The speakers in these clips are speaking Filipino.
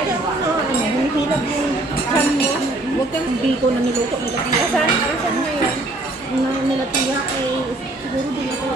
Hinihilab yung chan mo. Huwag kang hindi ko na niluto nila tiya. Asan mo yun? Na nila tiya ay siguro din ito.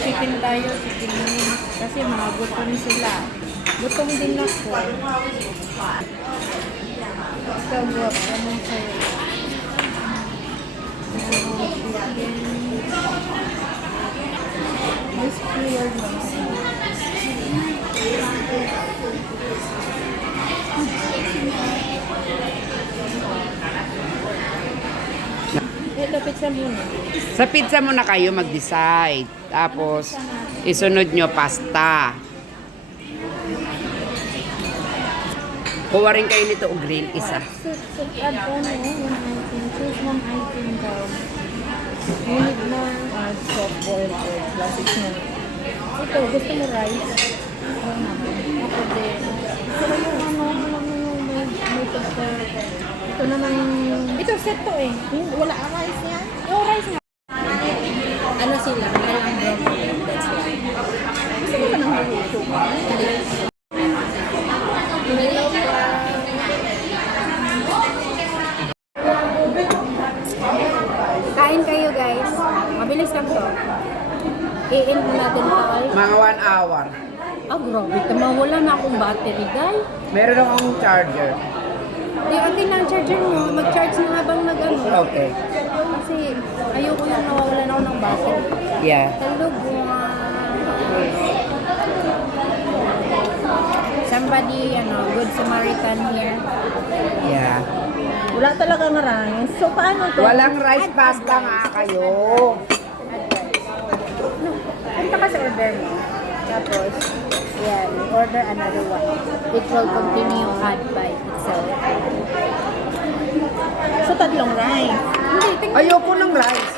Chicken tayo, chicken wings. Kasi mga gutom sila. Gutom din ako. Ikaw, anong sa'yo? This cured ito, pizza muna. Sa pizza muna kayo mag-decide. Tapos, isunod nyo pasta. Kuha rin kayo nito o grill isa. Add on, one item. Choose one item daw. Unit na soft boiled egg. Classic na. Ito, gusto mo rice? Oo naman. Ako din. Pero yung may pasta. Ito naman, ito set to eh. Wala ang rice niya. Yung rice nga. Ano sila? Kailangan broccoli. That's why. Gusto mo ba nang haluto? Kain kayo guys. Mabilis lang to. I-end natin to all. Mga 1 hour. Ah, grabe. Wala na akong battery, guys. Meron akong charger. Di, okay na ang charger mo. Mag-charge na habang nag-ano. Okay. Kasi ayoko yung nawawalan ako ng battery. Yeah. Hello, somebody, good Samaritan here. Yeah. Wala talaga ng rice. So, paano to? Walang rice pasta nga kayo. Punta ka sa order mo. Tapos, yan, order another one. It will continue add by itself. So, tatlong rice. Hindi, tingnan. Ayoko ng rice.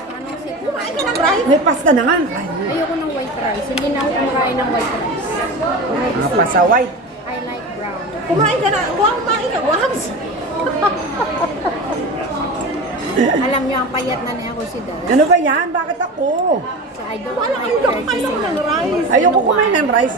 Kumain ka ng rice? May pasta na nga. Ayoko ng white rice. Hindi na ako kumakain ng white rice. Mga pasaway. I like brown. Kumain ka na. Kumain ka. Wams! Alam niyo, ang payat na niya ako si Dal. Ano ba yan? Bakit ako? So, I don't like ng rice. Ayoko kumain ng rice.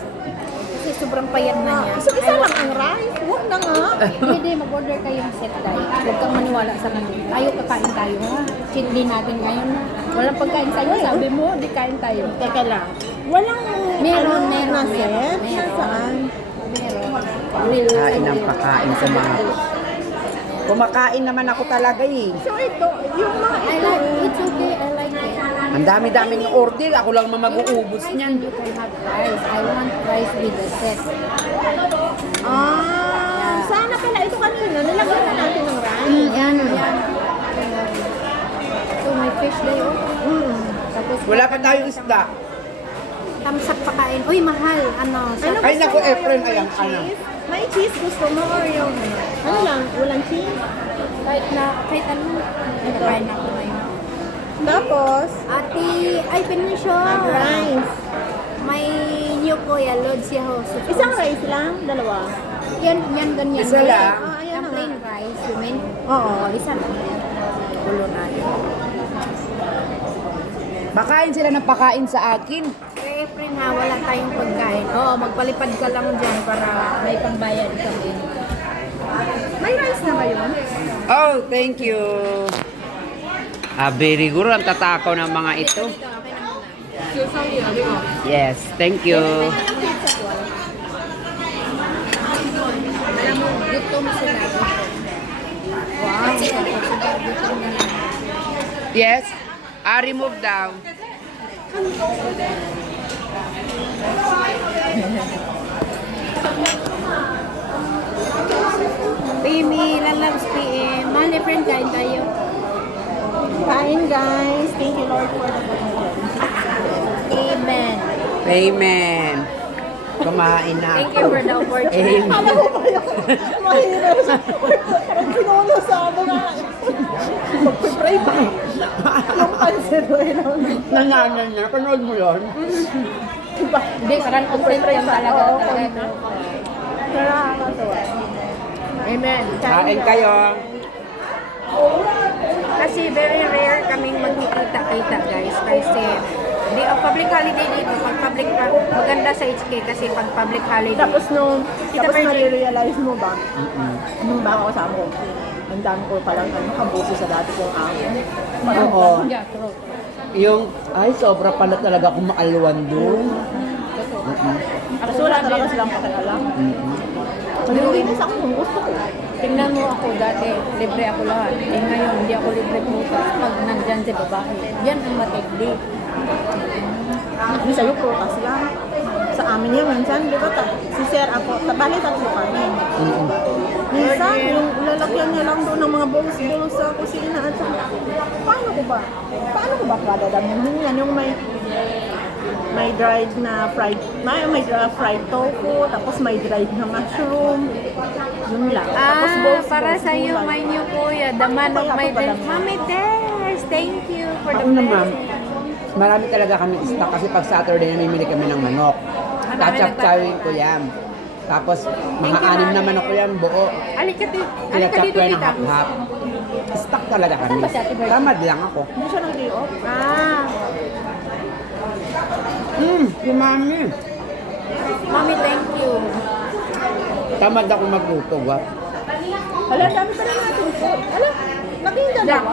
Kasi sobrang payat na niya. So, isa lang ang rice? Huwag na nga. Hindi, mag-order kayong set tayo. Huwag kang maniwala sa kanila. Tayo, kakain tayo ha. Cheat din natin ngayon na. Walang pagkain sa'yo. Sabi mo, di kain tayo. Teka lang. Walang meron na set? Saan? Meron. Kain ng pakain sa mga. Kumakain naman ako talaga eh. So ito, yung mga ito. I like, it's okay, I like it. Ang dami-daming order. Ako lang mag-uubos niyan. You can have rice. I want rice with the set. Sana pala ito kanina. Nilagyan na natin ng rice. Yan. So may fish day Tapos Wala pa tayong isda. tamsak pakain. Uy, mahal. Ay, naku, Efren, ayan, May cheese gusto mo or yung ano lang, walang cheese? Kahit ano. Nakain ako ngayon. Tapos, ay, pinusyo. Rice. May new kuya, Lord siya ho. Isang rice lang? Dalawa? Yan, ganyan. Isa lang? Ang plain rice, you mean? Oo, isa lang. Tulo na yun. Pakain sila ng pakain sa akin. Kaya Efren ha, wala tayong pagkain. Oo, magpalipad ka lang dyan para may pambayad kami. May rice na ba yun? Oh, thank you. Very good. Ang tatakaw ng mga ito. Yes, thank you. Alam mo, gutom sila. Wow. Yes. Remove down. Pimi, lalabs PM. Mahal friend, kain tayo. Kain guys. Thank you Lord for the provision. Amen. Amen. Kumain na Thank you ako. for the opportunity. Amen. Alam mo ba yun? Mahirap. Parang kinulo sa mga magpipray pa. Yung pansin mo yun. Nanganan niya. Panood mo yun? Hindi, parang content yan talaga. Nakakatawa. Amen. Kain kayo. Kasi very rare kaming magkikita-kita guys. Kasi di public holiday dito. Pag public maganda sa HK kasi pag public holiday. Tapos Tita Virgie. nare-realize mo ba? Nung baka ako sa mo, ang dami ko palang nakabuso sa dati kong amo. Oo. Yeah, true. Yung, ay, sobra pala talaga kung maalwan doon. Kasi wala talaga silang pakialam. Malilinis ako kung gusto ko. Tingnan mo ako dati, libre ako lahat. Eh ngayon, hindi ako libre prutas. Pag nandyan si babae, yan ang matigli. Hindi sa'yo, prutas lang. Sa amin yan, minsan, di ba, si Sir ako, bali tatlo kami. Minsan, yung lalakyan niya lang doon ng mga bowls sa kusina at saka, paano ko ba kadadamin yan? Yung may dried na fried, may fried tofu, tapos may dried na mushroom. Yun lang. Tapos bowls, Para bowls, sa iyo, gulay. my new kuya, the man of Kaya my ako best. pala. Mami Des, thank you for the Ako naman, blessing. marami talaga kami stock kasi pag Saturday namimili kami ng manok. Marami Tatchap-chawin ko yan. Tapos, mga Thank you, 6 na Mami. manok ko yan, buo. Alika dito Tinachap ko yan ng tita. hap-hap. Stock talaga kami. Saan ba si Ate Virgie? Tamad lang ako. Hindi siya nag-day off. Si mami. Mami, thank you. Tamad ako magluto, wap. Hala, dami pa na natin food. Hala, naging dalawa.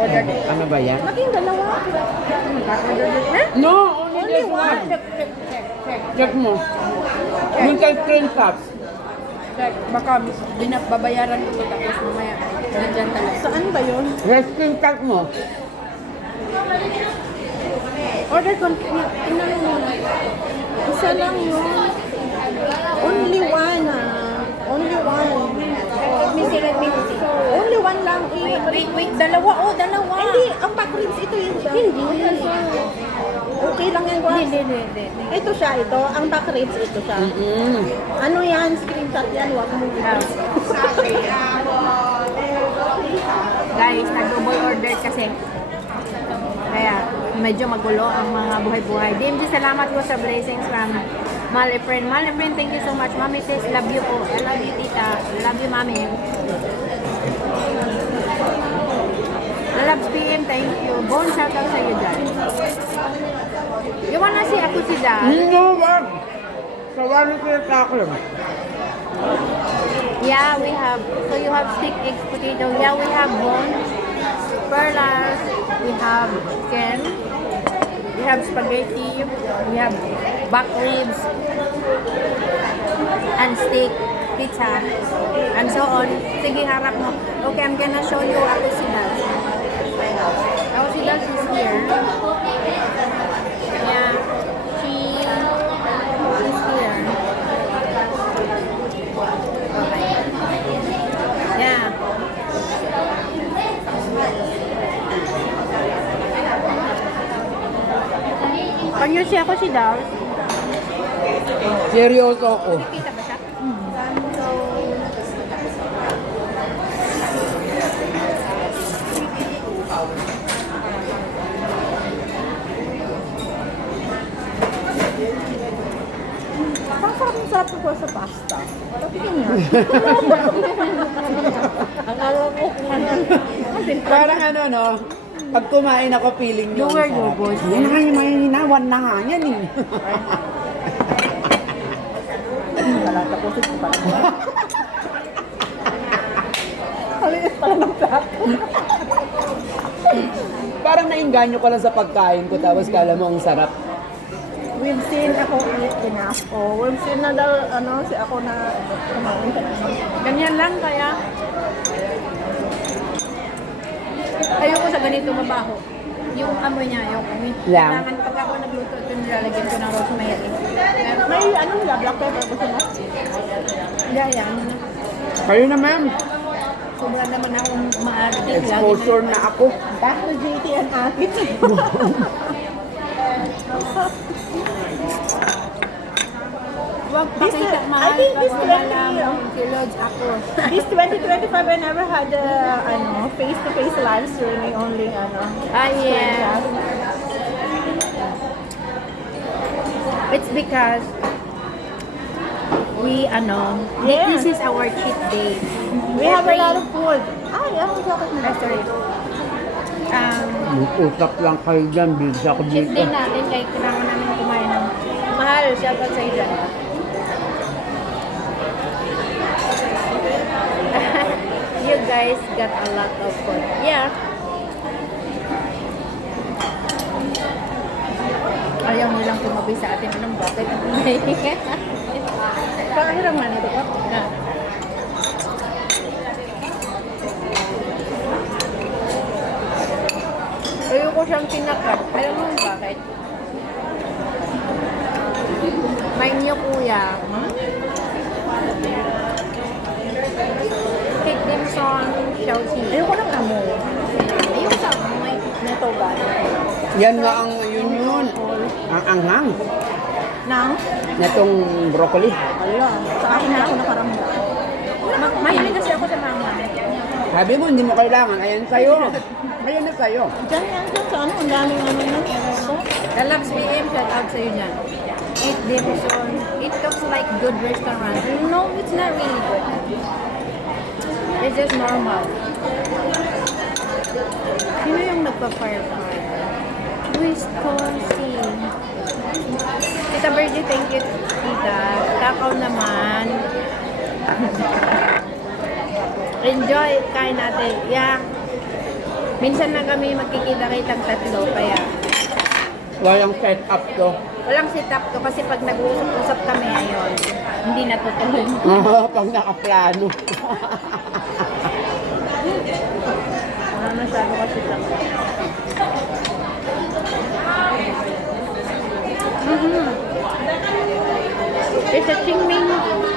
Order din. Ano ba yan? Naging dalawa. Order din. Ha? No, only one. Check mo. Yung kay cream cup. Baka babayaran ko tapos mamaya nandyan talaga. Saan ba yun? Yes, cream cup mo. Order ko. Tingnan mo muna. Isa lang yun. Only one Only one. Let me see. Only one lang. Wait. Dalawa. Oh, dalawa. Hindi, ang back ribs ito yun siya. Hindi. Okay lang yan, Gwas. Hindi. Ito siya, ito. Ang back ribs, ito siya. Ano yan? Screenshot yan. Huwag mo Guys, nag-double order kasi. Kaya, medyo magulo ang mga buhay-buhay. DMG, salamat po sa blessings from Mali friend. Mali friend, thank you so much. Mami says, love you po. I love you, tita. I love you, mami. I love PM, thank you. Bon, shout out sa'yo dyan. You wanna see ako si Dad? No, wag. Sawali ko yung tackle. Yeah, we have. So you have steak, eggs, potato. Yeah, we have bone, perlas, we have chicken, we have spaghetti, we have back ribs, and steak, pizza, and so on. Sige, harap mo. Okay, I'm gonna show you ako si Dad. Ako si Dad is here. Yeah, she's here. Yeah. Kanyo siya ako si Dar. Seryoso ako. Kita ba siya? Ang sarap ko sa pasta. Patikin niya. Ang alam ko kung ano. Parang ano, no? Pag kumain ako, feeling nyo. Lower your voice. Yan na nga yung mga hinawan na nga yan eh. Tapusin ko pala. Maliit pala ng plato. Parang nainganyo ka lang sa pagkain ko, tapos kala mo ang sarap. We've seen ako eat enough. Oh, we've seen na daw, si ako na kumain ka na. Ganyan lang kaya. Ayoko sa ganito mabaho. Yung amoy niya, ayoko. Lang. Kailangan pag ako nagluto, ito nilalagyan ko ng rosemary. May black pepper gusto mo? Hindi, yan. Kayo naman, Sobra naman akong maarte. exposure na ako. Back to JT and Akit. Huwag This, pakita I mahal think pag this wala 20, lang kilods ako. This 2025, I never had face-to-face live streaming, only Yeah. It's because Yeah. this is our cheat day. We have a lot of food. Ah, yeah, masakit na. Sorry. Mag-usap lang kayo dyan, bisa ko Cheat dito. day natin, kaya kailangan namin kumain ng mahal. Shout out sa iyo. You guys got a lot of food. Yeah. Ayaw nilang tumabi sa atin. Anong bakit? Pakiram nga nito pa. Ayoko siyang tinakat. Alam mo bakit? May niyo kuya. Cake dim sum, Chelsea. Ayoko lang amo. Ayoko sa amoy. Neto ba? Yan nga ang yun. Ang anghang. Nang? Netong broccoli. Ala, sa akin na ako nakaramdam. Mahilig kasi ako sa mama. Sabi mo, hindi mo kailangan. Ayan sa'yo. Ayan na sa'yo. Diyan yan, dyan sa ano, ang daming ano na. So, The Loves BM, shout out sa'yo dyan. Eat dim sum. It looks like good restaurant. No, it's not really good. It's just normal. Sino yung nagpa-firefly? Wisconsin. Tita Virgie, thank you, tita. Takaw naman. Enjoy, kain natin. Yeah. Minsan na kami magkikita-kitang tatlo, kaya Walang set up to. walang sit-up to kasi pag nag-uusap-usap kami ayon, hindi natutuloy. Pag nakaplano. wala masyado kasi lang. It's a Qingming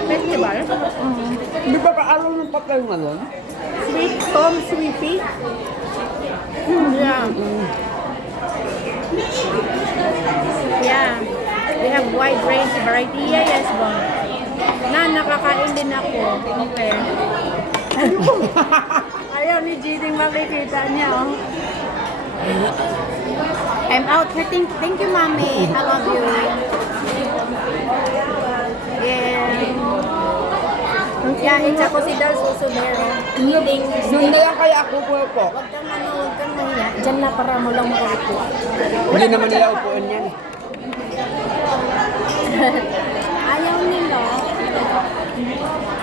Festival. Di ba kaaraw ng patay ngayon? Sweet Tom Sweepy. Yeah. Yeah. They have wide range variety. Yeah, yes, bon. Nakakain din ako. Okay. Ayaw ni Jiding makikita niya, oh. I'm out. Thank you, Mommy. I love you. Yeah, it's ako si Dal Susumero. Meeting Doon na lang kaya ako po. Huwag kang mahiya. Diyan na para mo lang makaupo. Hindi naman nila upuan yan. Ayaw nila.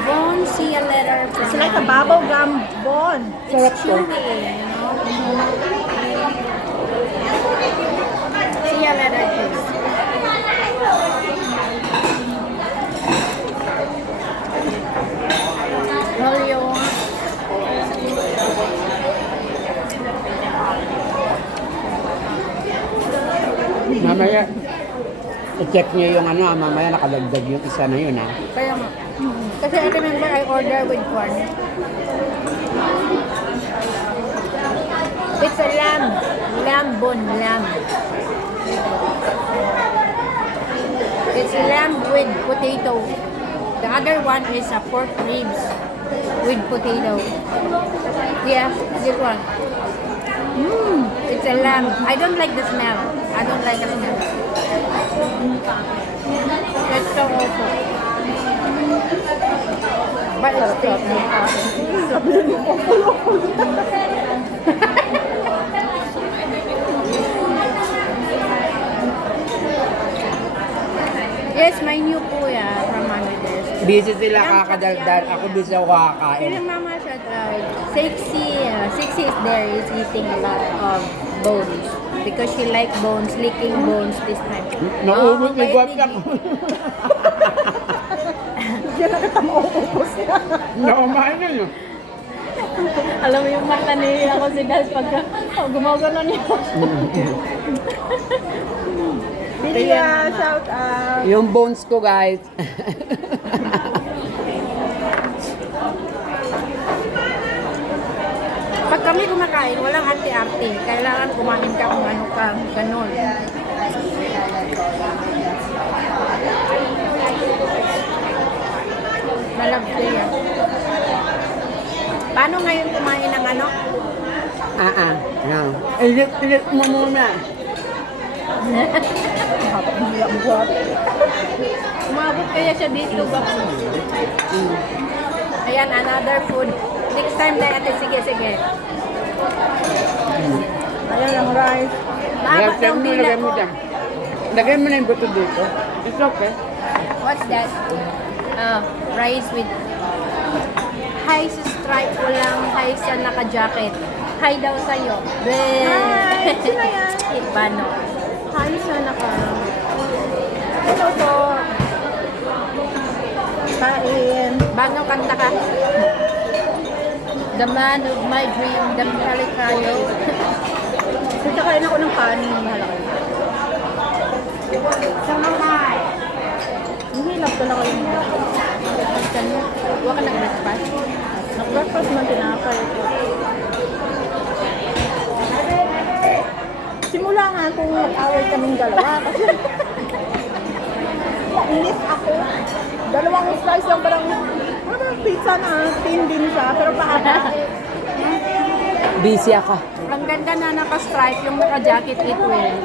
Won't see a letter from It's like a bubble gum bone. Sarap It's to. chewy, you know. See a letter, please. Julio. Mamaya, i-check nyo yung ano, mamaya nakalagdag yung isa na yun, ha? Kaya nga. Kasi I remember I order with corn. It's a lamb. Lamb bone. Lamb. It's lamb with potato. The other one is a pork ribs with potato. Yeah, this one. It's a lamb. I don't like the smell. I don't like the smell. It's so awful. But it's tasty. Yes, my new kuya from Bangladesh. Busy sila kakadaldal. Ako busy ako kakain. Kaya mama shout out. Sexy is there is eating a lot of bones. Because she like bones, licking bones this time. Naubos ni wait, Guapyak. Diyan na kita mauubos na. Naumahan na yun. Alam mo yung mata ni ako si Das pagka gumagano niya. Lilia, shout out. Yung bones ko, guys. Pag kami kumakain, walang arte-arte. Kailangan kumain ka kung ano ka, ganun. Malab ko yan. Paano ngayon kumain ng ano? No. Ilit mo muna. Haba ng buhat. Umabot kaya siya dito ba? Ayan, another food. Next time na ate, sige. Ayan ang rice. Mahaba ng dila lagay mo ko. dyan. Lagay mo na yung buto dito. It's okay. What's that? Rice with high sa stripe, walang high sa naka-jacket. Hi daw sa'yo. Hi! Sino yan? Bano. Hi, sana ka. Hello po. Kain. Bano kanta ka? The man of my dream, the Calicano. Sige, kain ako ng kanin. Mahala kayo. Hindi lang talaga yung Huwag ka nag-breakfast. nag-breakfast man tinapay. Simula nga kung nag-away kaming dalawa kasi inis ako. Dalawang slice lang parang pizza na thin din siya pero paano? Busy ako. Ang ganda na naka-stripe yung naka-jacket it well.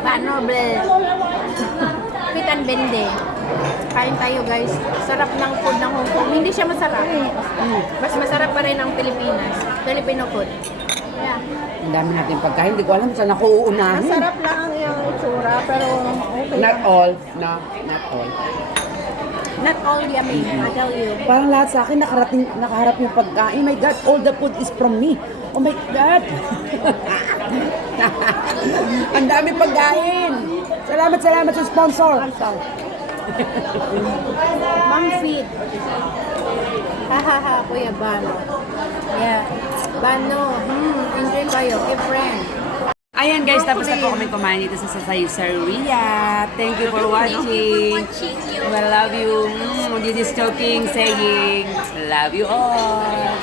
Paano, bleh? Fit and bende. Kain tayo guys. Sarap ng food ng Hong Kong. Hindi siya masarap. Mas masarap pa rin ang Pilipinas. Filipino food. Yeah. Ang dami natin pagkain. Hindi ko alam saan ako uunahin. Masarap lang ang iyong itsura pero okay. Not all. No, not all. Not all yummy, I tell you. Parang lahat sa akin nakaharap yung pagkain. My God, all the food is from me. Oh my God. Ang dami pagkain. Salamat sa sponsor. Mom feed. Hahaha, Kuya Bano. Yeah. Bano, enjoy kayo. Give friend. Ayan guys, tapos na po kami kumain dito sa Sayu-Saria. Thank you for watching. We love you. This is Choking saying, love you all.